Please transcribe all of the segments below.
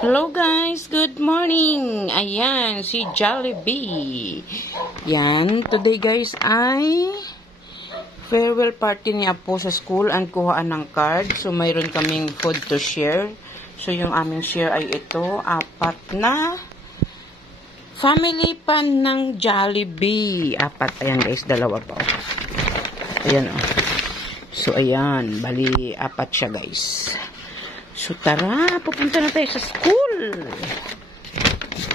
Hello guys, good morning. Ayan, si Jollibee. Yan, today guys ay farewell party ni Apo sa school and kuhaan ng card. So mayroon kaming food to share. So yung aming share ay ito, 4 na family pan ng Jollibee. 4, ayan guys, 2 pa. Ayan oh. So ayan, bali 4 siya guys. So, tara, pupunta na tayo sa school.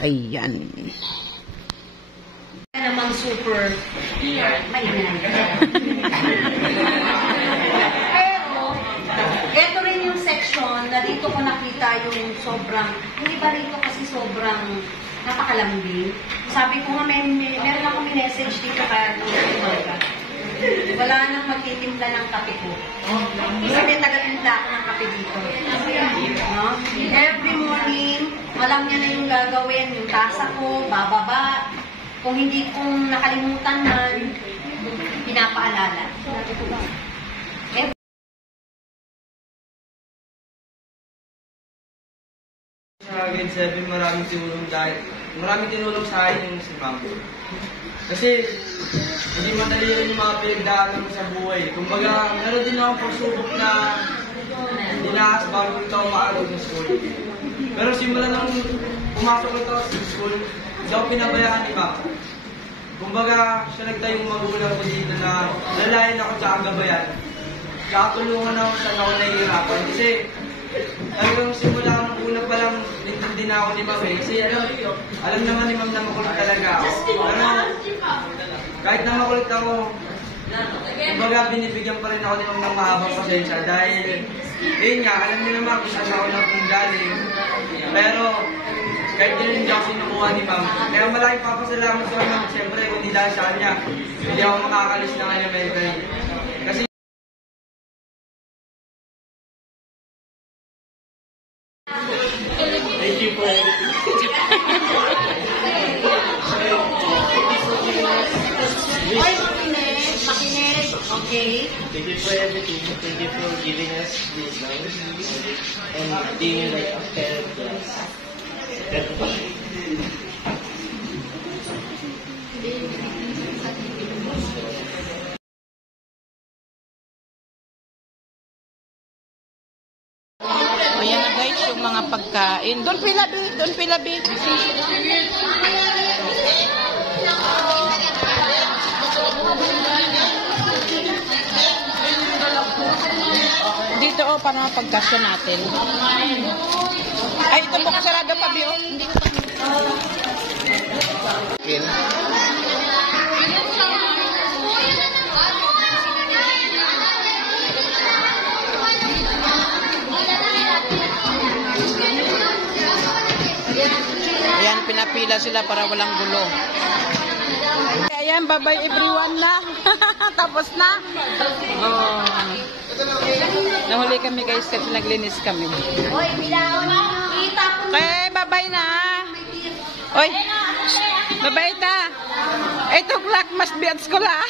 Ayan. Namang super mainan. Pero, ito rin yung section na dito ko nakita yung sobrang, hindi ba rito kasi sobrang napakalambing. Sabi ko nga, meron akong message dito kaya wala nang magtitimpla ng kape ko. Kasi may taga-timpla ako ng kape dito. No? Every morning, alam niya na yung gagawin, yung tasa ko, bababa. Kung hindi kong nakalimutan man, pinapaalala. Sa grade 7, maraming tinulong sa akin yung si Ma'am. Kasi, hindi madali rin yung mga pinagdaanan mo sa buhay. Kumbaga, meron din akong pagsubok na dinaas bago ito umaarog sa school. Pero simula nang pumasok ito sa school, hindi ako pinabayaan ni Ma'am. Kumbaga, siya nagtayong magulang ko dito na lalayan ako sa agabayan. Kakatulungan ako sa ako nahihirapan. Kasi, talagang simula ng una pa lang, din ako ni Ma'am eh. Kasi alam naman ni Ma'am na makulit talaga ako. Pero, kahit na makulit ako, kumbaga binibigyan pa rin ako ni Ma'am ng mahabang pasensya. Dahil, yun nga, alam niyo naman kung saan ako lang kung galing. Pero, kahit din hindi ako sinukuha ni Ma'am. Kaya malaking papasalamat ko Ma'am. Siyempre, kung hindi dahil sa kanya, hindi ako makakalis na elementary. Kasi, thank you for everything. Makinig. Okay. Thank you for everything. Thank you for giving us this knowledge and being like a parent to us. Ayan na guys, yung mga pagkain. Doon pilabi, doon pilabi. Dito oh, para pagkasya natin. Ay, ito po kasarado pa, Bio. Ayan, pinapila sila para walang gulo. Ayan, bye-bye everyone na. Tapos na. Oh. Nahuli kami guys kasi naglinis kami. Oy, bilaw na. Itapon. Okay, bye-bye na. Oy, bye-bye ta. 8 o'clock must be at school ah.